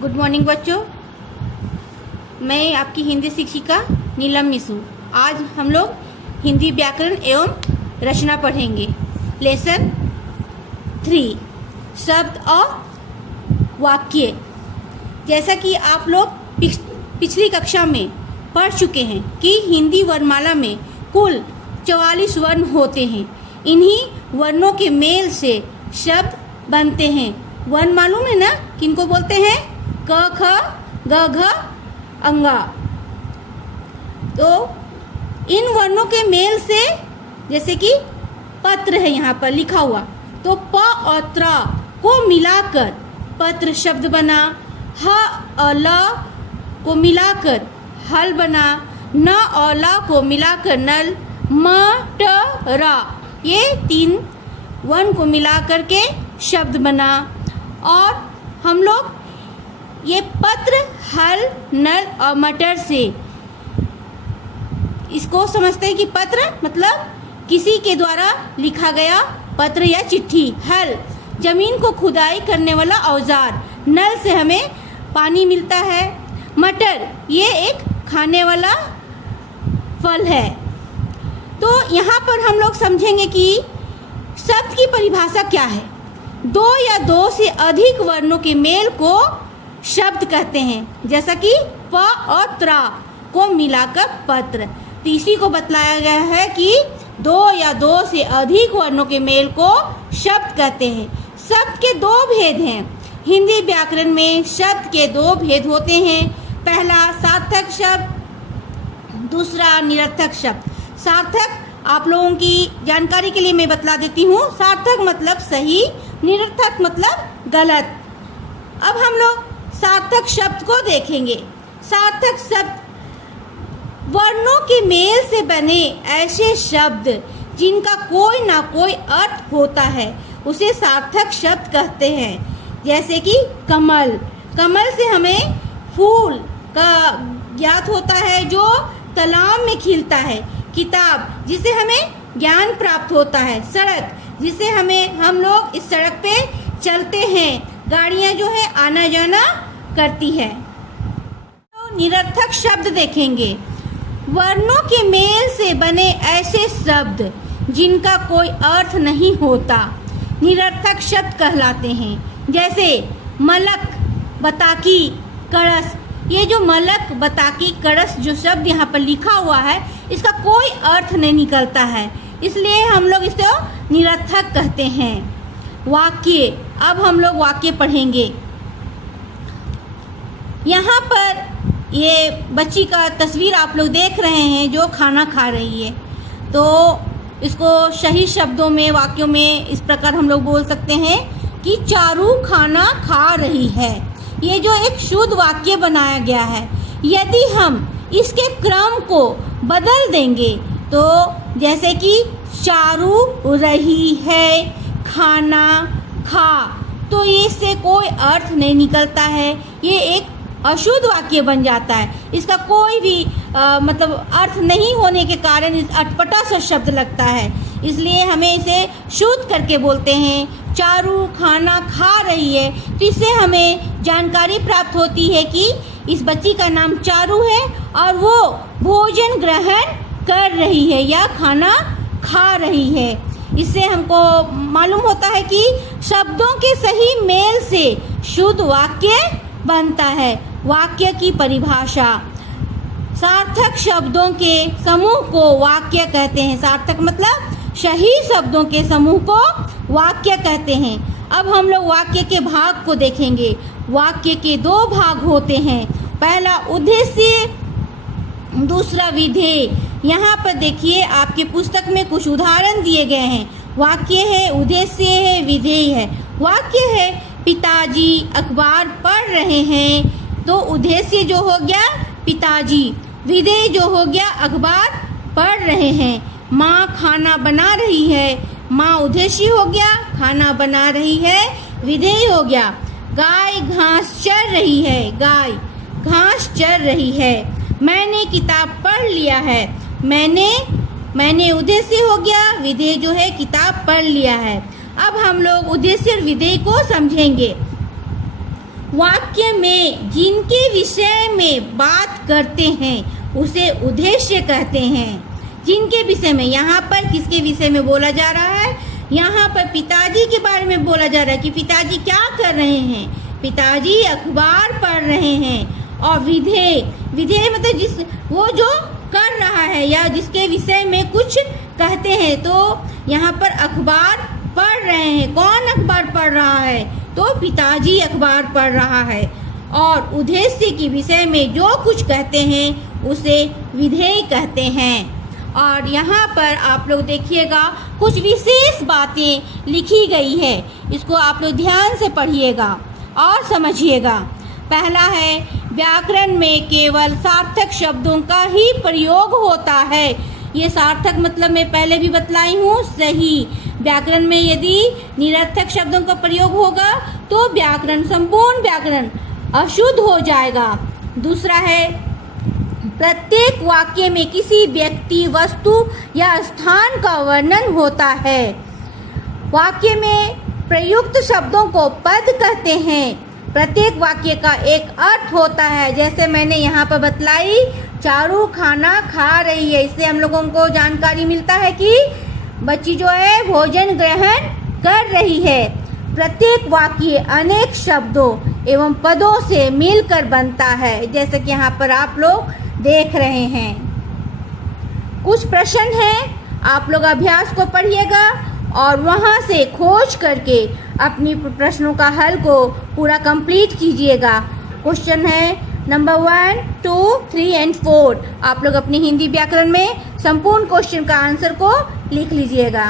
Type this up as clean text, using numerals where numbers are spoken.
Good morning बच्चों, मैं आपकी हिंदी शिक्षिका नीलम मिसू। आज हम लोग हिंदी व्याकरण एवं रचना पढ़ेंगे। लेसन 3 शब्द और वाक्य। जैसा कि आप लोग पिछली कक्षा में पढ़ चुके हैं कि हिंदी वर्णमाला में कुल 44 वर्ण होते हैं। इन्हीं वर्णों के मेल से शब्द बनते हैं। वर्ण मालूम है ना, किनको बोलते हैं? क ख ग घ अंगा। तो इन वर्णों के मेल से, जैसे कि पत्र है यहाँ पर लिखा हुआ, तो प और त्र को मिलाकर पत्र शब्द बना। ह और ल को मिलाकर हल बना। न और ल को मिलाकर नल। म ट र ये 3 वर्ण को मिलाकर के शब्द बना। और हम लोग ये पत्र, हल, नल और मटर से इसको समझते हैं कि पत्र मतलब किसी के द्वारा लिखा गया पत्र या चिट्ठी। हल जमीन को खुदाई करने वाला औजार। नल से हमें पानी मिलता है। मटर ये एक खाने वाला फल है। तो यहाँ पर हम लोग समझेंगे कि शब्द की परिभाषा क्या है। 2 या 2 से अधिक वर्णों के मेल को शब्द कहते हैं, जैसा कि प और त्र को मिलाकर पत्र। तो इसी को बतलाया गया है कि 2 या 2 से अधिक वर्णों के मेल को शब्द कहते हैं। शब्द के 2 भेद हैं। हिंदी व्याकरण में शब्द के 2 भेद होते हैं। पहला सार्थक शब्द, दूसरा निरर्थक शब्द। सार्थक आप लोगों की जानकारी के लिए मैं बतला देती हूँ। सार्थक मतलब सही, निरर्थक मतलब गलत। अब हम लोग सार्थक शब्द को देखेंगे। सार्थक शब्द वर्णों के मेल से बने ऐसे शब्द जिनका कोई ना कोई अर्थ होता है, उसे सार्थक शब्द कहते हैं। जैसे कि कमल। कमल से हमें फूल का ज्ञात होता है जो तालाब में खिलता है। किताब जिसे हमें ज्ञान प्राप्त होता है। सड़क जिसे हम लोग इस सड़क पे चलते हैं। गाड़ियाँ जो है आना जाना करती है। तो निरर्थक शब्द देखेंगे। वर्णों के मेल से बने ऐसे शब्द जिनका कोई अर्थ नहीं होता, निरर्थक शब्द कहलाते हैं। जैसे मलक, बताकी, कड़स। ये जो मलक, बताकी, कड़स जो शब्द यहाँ पर लिखा हुआ है, इसका कोई अर्थ नहीं निकलता है, इसलिए हम लोग इसे निरर्थक कहते हैं। वाक्य। अब हम लोग वाक्य पढ़ेंगे। यहाँ पर ये बच्ची का तस्वीर आप लोग देख रहे हैं जो खाना खा रही है। तो इसको सही शब्दों में, वाक्यों में इस प्रकार हम लोग बोल सकते हैं कि चारू खाना खा रही है। ये जो एक शुद्ध वाक्य बनाया गया है। यदि हम इसके क्रम को बदल देंगे तो जैसे कि चारू रही है, खाना खा, तो इससे कोई अर्थ नहीं निकलता है। ये एक अशुद्ध वाक्य बन जाता है। इसका कोई भी मतलब अर्थ नहीं होने के कारण इस अटपटा सा शब्द लगता है, इसलिए हमें इसे शुद्ध करके बोलते हैं। चारू खाना खा रही है, तो इससे हमें जानकारी प्राप्त होती है कि इस बच्ची का नाम चारू है और वो भोजन ग्रहण कर रही है या खाना खा रही है। इससे हमको मालूम होता है कि शब्दों के सही मेल से शुद्ध वाक्य बनता है। वाक्य की परिभाषा। सार्थक शब्दों के समूह को वाक्य कहते हैं। सार्थक मतलब सही शब्दों के समूह को वाक्य कहते हैं। अब हम लोग वाक्य के भाग को देखेंगे। वाक्य के 2 भाग होते हैं। पहला उद्देश्य, दूसरा विधेय। यहाँ पर देखिए आपके पुस्तक में कुछ उदाहरण दिए गए हैं। वाक्य है, उद्देश्य है, विधेय है। वाक्य है पिताजी अखबार पढ़ रहे हैं, तो उद्देश्य जो हो गया पिताजी, विधेय जो हो गया अखबार पढ़ रहे हैं। माँ खाना बना रही है, माँ उद्देश्य हो गया, खाना बना रही है विधेय हो गया। गाय घास चर रही है, गाय घास चर रही है। मैंने किताब पढ़ लिया है, मैंने उद्देश्य हो गया, विधेय जो है किताब पढ़ लिया है। अब हम लोग उद्देश्य और विधेय को समझेंगे। वाक्य में जिनके विषय में बात करते हैं उसे उद्देश्य कहते हैं। जिनके विषय में, यहाँ पर किसके विषय में बोला जा रहा है? यहाँ पर पिताजी के बारे में बोला जा रहा है कि पिताजी क्या कर रहे हैं? पिताजी अखबार पढ़ रहे हैं। और विधेय, विधेय मतलब वो जो कर रहा है या जिसके विषय में कुछ कहते हैं, तो यहाँ पर अखबार पढ़ रहे हैं। कौन अखबार पढ़ रहा है? तो पिताजी अखबार पढ़ रहा है। और उद्देश्य के विषय में जो कुछ कहते हैं उसे विधेय कहते हैं। और यहाँ पर आप लोग देखिएगा कुछ विशेष बातें लिखी गई है, इसको आप लोग ध्यान से पढ़िएगा और समझिएगा। पहला है, व्याकरण में केवल सार्थक शब्दों का ही प्रयोग होता है। ये सार्थक मतलब मैं पहले भी बतलाई हूँ, सही। व्याकरण में यदि निरर्थक शब्दों का प्रयोग होगा तो व्याकरण, संपूर्ण व्याकरण अशुद्ध हो जाएगा। दूसरा है, प्रत्येक वाक्य में किसी व्यक्ति, वस्तु या स्थान का वर्णन होता है। वाक्य में प्रयुक्त शब्दों को पद कहते हैं। प्रत्येक वाक्य का एक अर्थ होता है। जैसे मैंने यहाँ पर बतलाई, चारू खाना खा रही है, इससे हम लोगों को जानकारी मिलता है कि बच्ची जो है भोजन ग्रहण कर रही है। प्रत्येक वाक्य अनेक शब्दों एवं पदों से मिलकर बनता है, जैसे कि यहाँ पर आप लोग देख रहे हैं। कुछ प्रश्न हैं, आप लोग अभ्यास को पढ़िएगा और वहाँ से खोज करके अपनी प्रश्नों का हल को पूरा कंप्लीट कीजिएगा। क्वेश्चन है नंबर 1, 2, 3 और 4। आप लोग अपनी हिंदी व्याकरण में संपूर्ण क्वेश्चन का आंसर को लिख लीजिएगा।